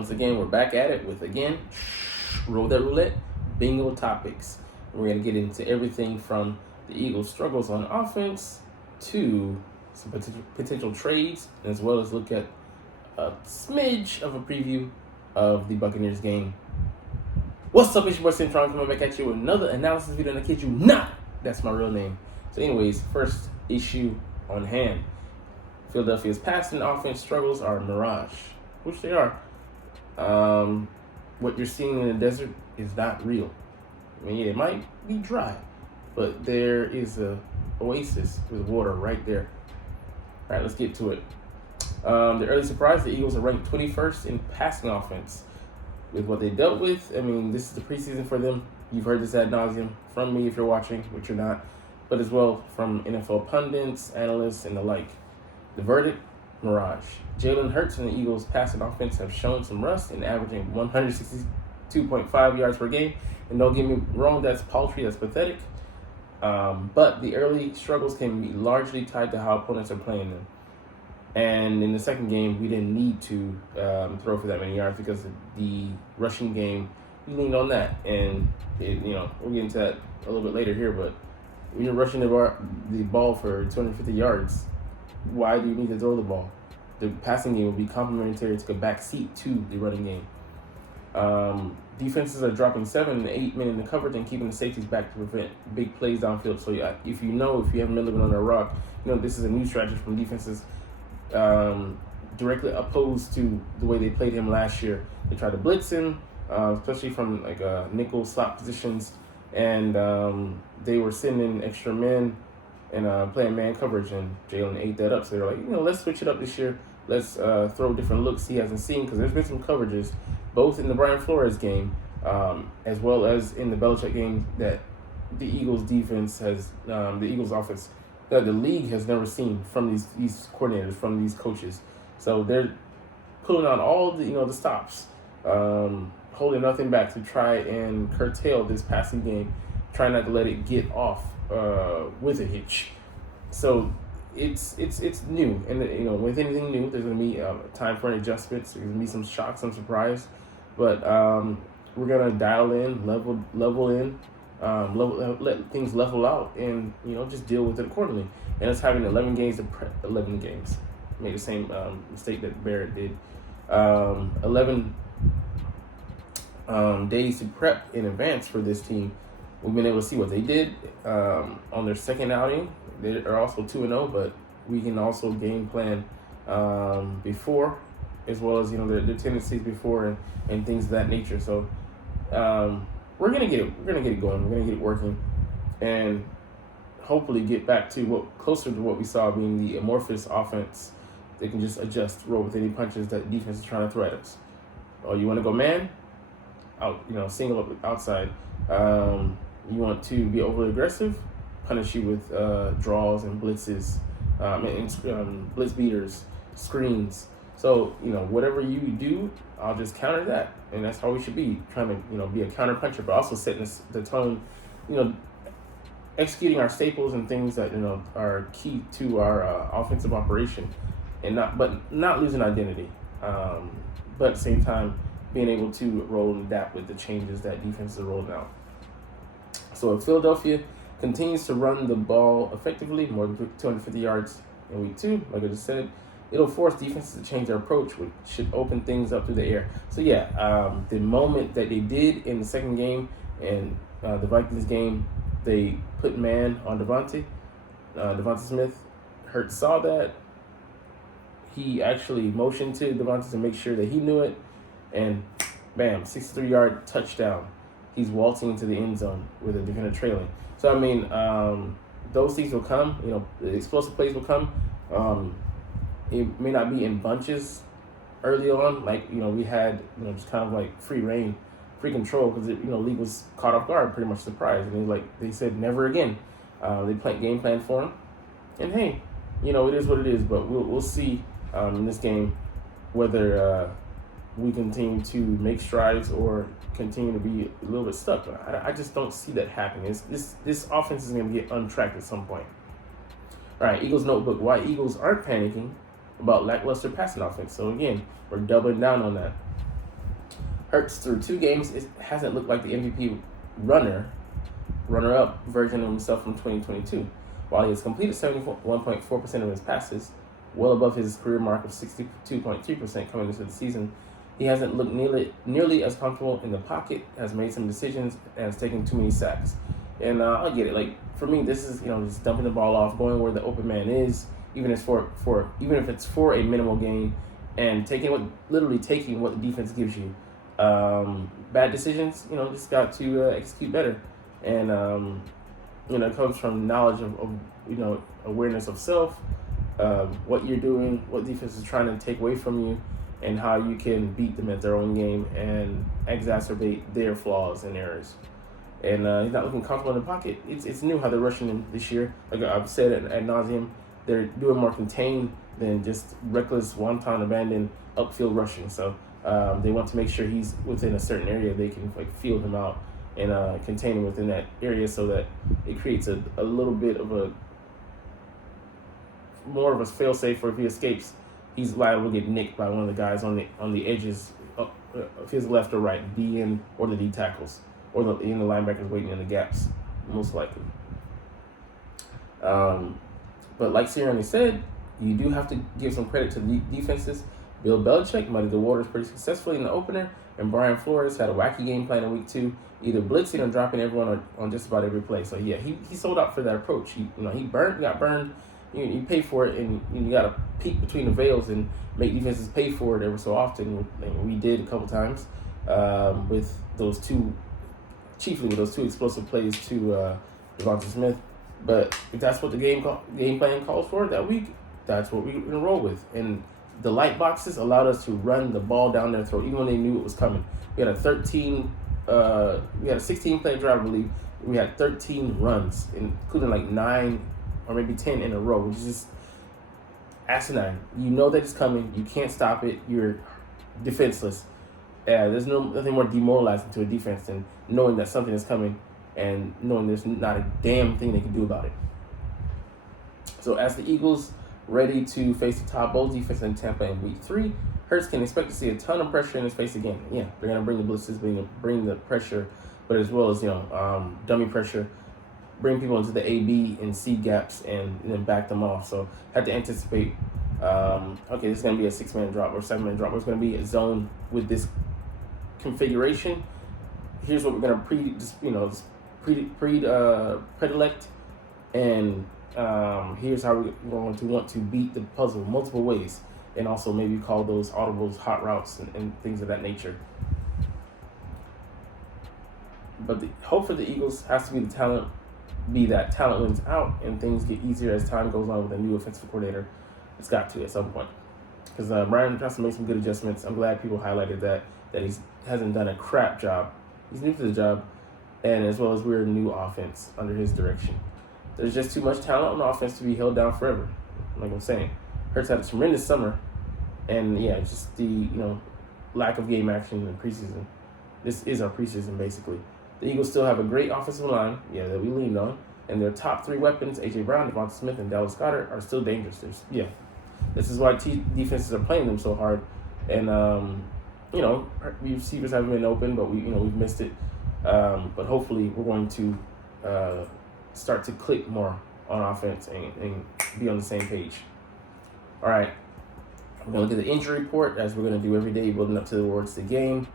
Once again, we're back at it with, again, roll that roulette, bingo topics. We're going to get into everything from the Eagles' struggles on offense to some potential trades, as well as look at a smidge of a preview of the Buccaneers game. What's up, it's your boy Cintron coming back at you with another analysis video, and I kid you not, that's my real name. So anyways, first issue on hand. Philadelphia's passing offense struggles are a mirage, which they are. What you're seeing in the desert is not real. I mean, yeah, it might be dry, but there is a oasis with water right there. All right, let's get to it. The early surprise, the Eagles are ranked 21st in passing offense. With what they dealt with, I mean, this is the preseason for them. You've heard this ad nauseum from me if you're watching, which you're not, but as well from NFL pundits, analysts, and the like. The verdict, mirage. Jalen Hurts and the Eagles' passing offense have shown some rust in averaging 162.5 yards per game. And don't get me wrong, that's paltry, that's pathetic. But the early struggles can be largely tied to how opponents are playing them. And in the second game, we didn't need to throw for that many yards because the rushing game, we leaned on that. And, we'll get into that a little bit later here, but when you're rushing the ball for 250 yards, why do you need to throw the ball? The passing game will be complementary to a back seat to the running game. Defenses are dropping 7 and 8 men in the coverage and keeping the safeties back to prevent big plays downfield. So if you haven't been living under a rock, this is a new strategy from defenses directly opposed to the way they played him last year. They tried to blitz him, especially from nickel slot positions, and they were sending extra men and playing man coverage, and Jalen ate that up. So they're like, let's switch it up this year. Let's throw different looks he hasn't seen, because there's been some coverages, both in the Brian Flores game, as well as in the Belichick game, that the Eagles defense has, the Eagles offense, that the league has never seen from these coordinators, from these coaches. So they're pulling on all the stops, holding nothing back to try and curtail this passing game, trying not to let it get off with a hitch. So it's new, and with anything new, there's gonna be time for adjustments. There's gonna be some shock, some surprise, but we're gonna dial in, level in, let things level out, and just deal with it accordingly. And it's having 11 games to prep. 11 games. Made the same mistake that Barrett did. 11 days to prep in advance for this team. We've been able to see what they did on their second outing. They are also 2-0, but we can also game plan before, as well as their tendencies before and things of that nature. So we're gonna get it going. We're gonna get it working, and hopefully get back to closer to what we saw being the amorphous offense. They can just adjust, roll with any punches that defense is trying to throw at us. Oh, you want to go man? Out, single up outside. You want to be overly aggressive? Punish you with draws and blitzes, and blitz beaters, screens. So whatever you do, I'll just counter that, and that's how we should be, trying to be a counter puncher, but also setting the tone, executing our staples and things that are key to our offensive operation, and not losing identity, but at the same time being able to roll and adapt with the changes that defenses are rolling out. So if Philadelphia continues to run the ball effectively, more than 250 yards in week 2, like I just said, it'll force defenses to change their approach, which should open things up through the air. So the moment that they did in the second game and the Vikings game, they put man on Devontae Smith. Hurts saw that. He actually motioned to Devontae to make sure that he knew it, and bam, 63-yard touchdown. He's waltzing into the end zone with a defender trailing. So, those things will come. The explosive plays will come. It may not be in bunches early on, like, we had, just kind of like free reign, free control, because, league was caught off guard, pretty much surprised. And they said never again. They game plan for him. And hey, it is what it is, but we'll see in this game whether we continue to make strides or continue to be a little bit stuck. I just don't see that happening. This offense is going to get untracked at some point. All right, Eagles Notebook. Why Eagles aren't panicking about lackluster passing offense. So again, we're doubling down on that. Hurts through 2 games hasn't looked like the MVP runner-up version of himself from 2022. While he has completed 71.4% of his passes, well above his career mark of 62.3% coming into the season, he hasn't looked nearly as comfortable in the pocket, has made some decisions, and has taken too many sacks. And I get it. Like, for me, this is, just dumping the ball off, going where the open man is, even if it's for a minimal gain, and literally taking what the defense gives you. Bad decisions, just got to execute better. And, it comes from knowledge of awareness of self, what you're doing, what defense is trying to take away from you, and how you can beat them at their own game and exacerbate their flaws and errors. And he's not looking comfortable in the pocket. It's new how they're rushing him this year. Like I've said ad nauseum, they're doing more contained than just reckless, wanton, abandoned upfield rushing. So they want to make sure he's within a certain area. They can feel him out and contain him within that area, so that it creates a little bit of more of a fail-safe, where if he escapes, he's liable to get nicked by one of the guys on the edges of his left or right, D end or the D tackles, or the linebackers waiting in the gaps, most likely. But like Cintron said, you do have to give some credit to the defenses. Bill Belichick muddied the waters pretty successfully in the opener, and Brian Flores had a wacky game plan in week 2, either blitzing or dropping everyone on just about every play. So yeah, he sold out for that approach. He got burned. You pay for it, and you got to peek between the veils and make defenses pay for it every so often. We did a couple times with those two explosive plays to Devonta Smith. But if that's what the game plan calls for that week, that's what we're going to roll with. And the light boxes allowed us to run the ball down their throat, even when they knew it was coming. We had a 16-play drive, I believe. We had 13 runs, including 9 or maybe 10 in a row, which is just asinine. You know that it's coming. You can't stop it. You're defenseless. There's nothing more demoralizing to a defense than knowing that something is coming and knowing there's not a damn thing they can do about it. So as the Eagles ready to face the Todd Bowles defense in Tampa in week 3, Hurts can expect to see a ton of pressure in his face again. Yeah, they're going to bring the blitzes, bring the pressure, but as well as, dummy pressure, bring people into the A, B, and C gaps and then back them off. So have to anticipate, okay, this is going to be a 6-man drop or 7-man drop. It's going to be a zone with this configuration. Here's what we're going to predilect, and here's how we're going to want to beat the puzzle multiple ways, and also maybe call those audibles hot routes and things of that nature. But the hope for the Eagles has to be that talent wins out and things get easier as time goes on with a new offensive coordinator. It's got to at some point, because Brian Johnson made some good adjustments. I'm glad people highlighted that he hasn't done a crap job. He's new to the job, and as well as we're a new offense under his direction. There's just too much talent on offense to be held down forever. Like I'm saying, Hurts had a tremendous summer, and yeah, just the lack of game action in preseason. This is our preseason basically. The Eagles still have a great offensive line, that we leaned on, and their top 3 weapons, A.J. Brown, Devonta Smith, and Dallas Goedert, are still dangerous. This is why defenses are playing them so hard, and receivers haven't been open, but we've missed it. But hopefully we're going to start to click more on offense and be on the same page. All right, we're going to look at the injury report, as we're going to do every day building up towards the game.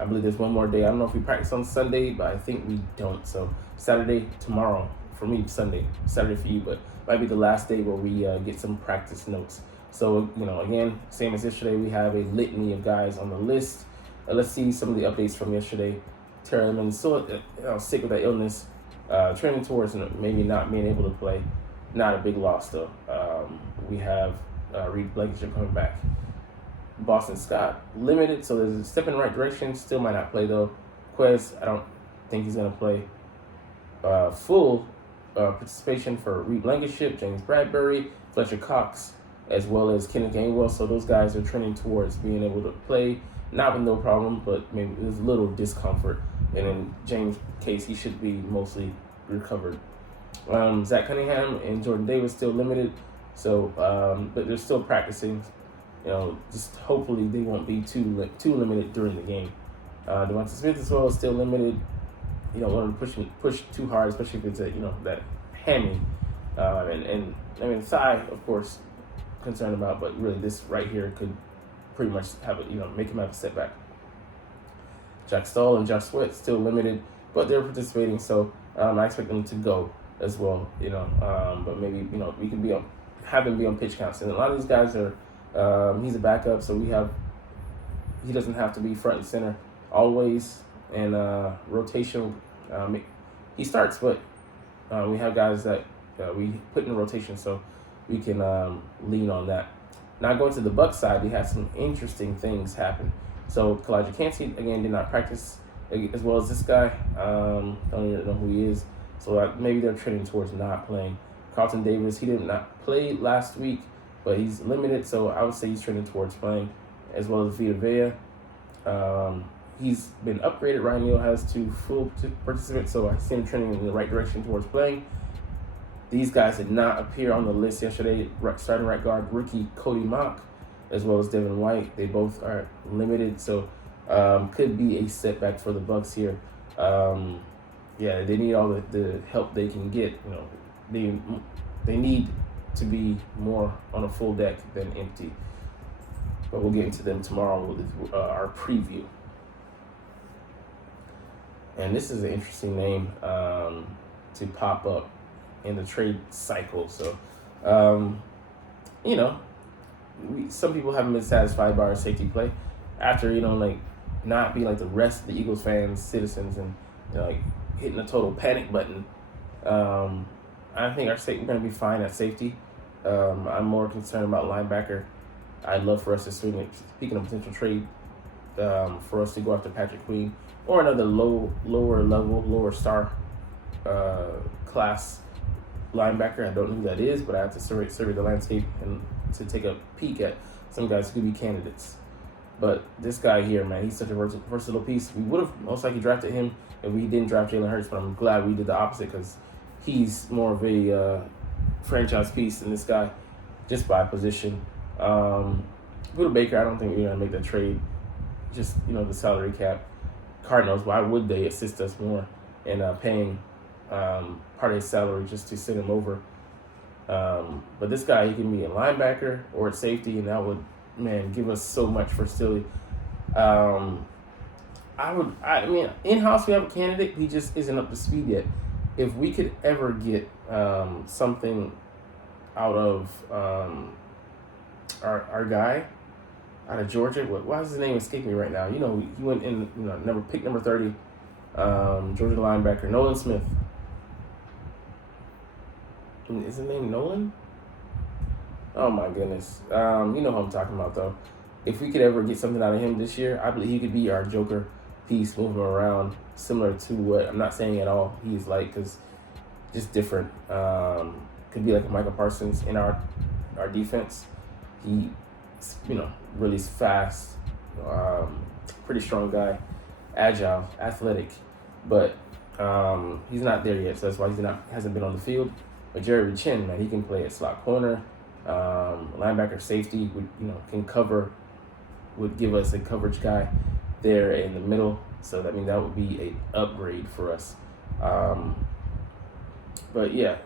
I believe there's one more day. I don't know if we practice on Sunday, but I think we don't. So Saturday, tomorrow, for me, Sunday, Saturday for you, but might be the last day where we get some practice notes. So, again, same as yesterday, we have a litany of guys on the list. Let's see some of the updates from yesterday. Terry Emmons still sick with that illness, trending towards maybe not being able to play. Not a big loss, though. We have Reed Blankenship coming back. Boston Scott, limited, so there's a step in the right direction. Still might not play, though. Quez, I don't think he's going to play. Full participation for Reed Blankenship, James Bradbury, Fletcher Cox, as well as Kenneth Gainwell. So those guys are trending towards being able to play, not with no problem, but maybe there's a little discomfort. And in James' case, he should be mostly recovered. Zach Cunningham and Jordan Davis still limited, so but they're still practicing. Just hopefully they won't be too limited during the game. Devonta Smith as well is still limited. You don't want to push too hard, especially if it's that hammy. And I mean, thigh, of course, concerned about, but really this right here could pretty much have make him have a setback. Jack Stoll and Josh Sweat still limited, but they're participating, so I expect them to go as well. But maybe we could have him be on pitch counts, and a lot of these guys are. He's a backup, so he doesn't have to be front and center always, and rotation. He starts, but we have guys that we put in rotation, so we can lean on that. Now going to the Bucs side, we had some interesting things happen. So Kalijah Cansey, again, did not practice as well as this guy. Don't even know who he is. So maybe they're trending towards not playing. Carlton Davis, he did not play last week, but he's limited, so I would say he's trending towards playing, as well as Vita Vea. He's been upgraded. Ryan Neal has to full participant, so I see him trending in the right direction towards playing. These guys did not appear on the list yesterday. Starting right guard rookie Cody Mock, as well as Devin White. They both are limited, so could be a setback for the Bucs here. They need all the help they can get. They need to be more on a full deck than empty. But we'll get into them tomorrow with our preview. And this is an interesting name to pop up in the trade cycle. So, some people haven't been satisfied by our safety play after, not being like the rest of the Eagles fans, citizens, and, hitting a total panic button. I think we're going to be fine at safety. I'm more concerned about linebacker. I'd love for us to speaking of potential trade, for us to go after Patrick Queen or another lower star class linebacker. I don't know who that is, but I have to survey the landscape and to take a peek at some guys who could be candidates. But this guy here, man, he's such a versatile piece. We would have most likely drafted him if we didn't draft Jalen Hurts, but I'm glad we did the opposite because he's more of a franchise piece than this guy, just by position. Buda Baker, I don't think we're going to make that trade. Just, the salary cap. Cardinals, why would they assist us more in paying part of his salary just to send him over? But this guy, he can be a linebacker or a safety, and that would, give us so much versatility. In-house we have a candidate. He just isn't up to speed yet. If we could ever get something out of our guy out of Georgia, why does his name escape me right now? He went in, number 30, Georgia linebacker Nolan Smith. Is his name Nolan? Oh my goodness. You know who I'm talking about though. If we could ever get something out of him this year, I believe he could be our joker piece, moving around, similar to what I'm not saying at all he's like, because just different. Could be like Michael Parsons in our defense. He, really fast, pretty strong guy, agile, athletic, but he's not there yet. So that's why hasn't been on the field. But Jerry Chin, man, he can play at slot corner, linebacker, safety. Can cover. Would give us a coverage guy there in the middle. So that would be an upgrade for us. But yeah,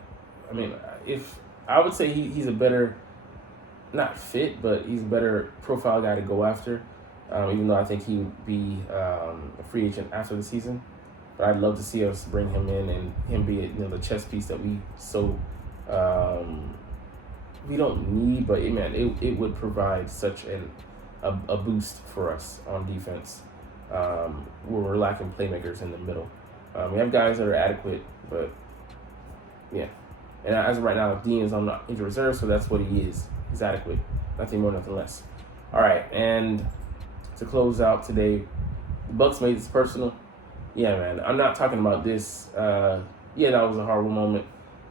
if I would say he's a better, not fit, but he's a better profile guy to go after. Even though I think he would be a free agent after the season. But I'd love to see us bring him in and him be the chess piece that we we don't need, but it would provide such a boost for us on defense. Where we're lacking playmakers in the middle. We have guys that are adequate, but yeah. And as of right now, Dean is on the injured reserve, so that's what he is. He's adequate. Nothing more, nothing less. All right, and to close out today, the Bucs made this personal. Yeah, man, I'm not talking about this. That was a horrible moment.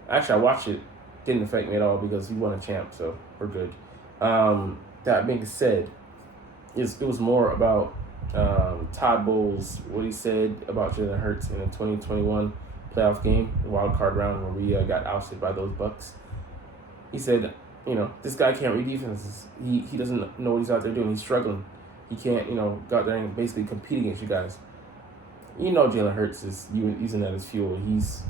Actually, I watched it. Didn't affect me at all because we won a champ, so we're good. That being said, it was more about Todd Bowles, what he said about Jalen Hurts in the 2021 playoff game, the wild card round where we got ousted by those Bucs. He said, this guy can't read defenses. He doesn't know what he's out there doing. He's struggling. He can't, go out there and basically compete against you guys. Jalen Hurts is using that as fuel. He's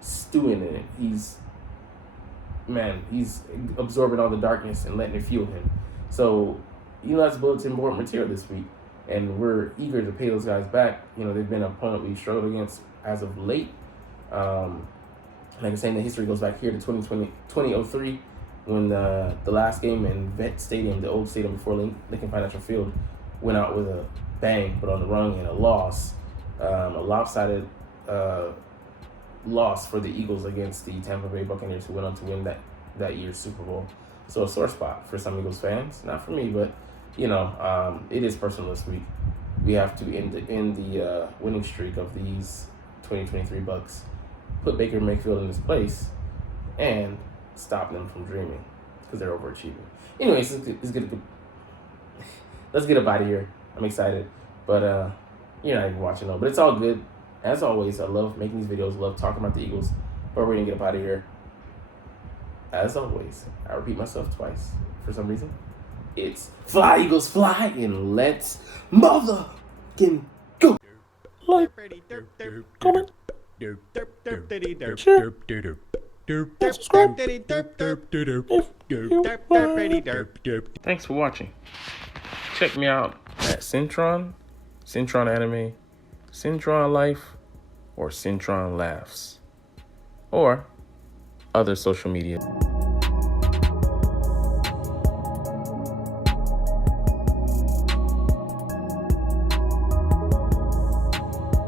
stewing in it. He's absorbing all the darkness and letting it fuel him. So, that's bulletin board material this week. And we're eager to pay those guys back. They've been an opponent we've struggled against as of late. Like I was saying, the history goes back here to 2003, when the last game in Vet Stadium, the old stadium before Lincoln Financial Field, went out with a bang, but on the wrong end, a loss. A lopsided loss for the Eagles against the Tampa Bay Buccaneers, who went on to win that year's Super Bowl. So a sore spot for some Eagles fans. Not for me, but, it is personal this week. We have to end the winning streak of these 2023 Bucs, put Baker Mayfield in his place, and stop them from dreaming, because they're overachieving. Anyways, it's good. Let's get up out of here. I'm excited, but you're not even watching though. But it's all good. As always, I love making these videos, love talking about the Eagles, but we're gonna get up out of here. As always, I repeat myself twice for some reason. It's fly, Eagles, fly, and let's motherfucking go. Like, comment, share, and subscribe. Thanks for watching. Check me out at Cintron, Cintron Anime, Cintron Life, or Cintron Laughs, or other social media.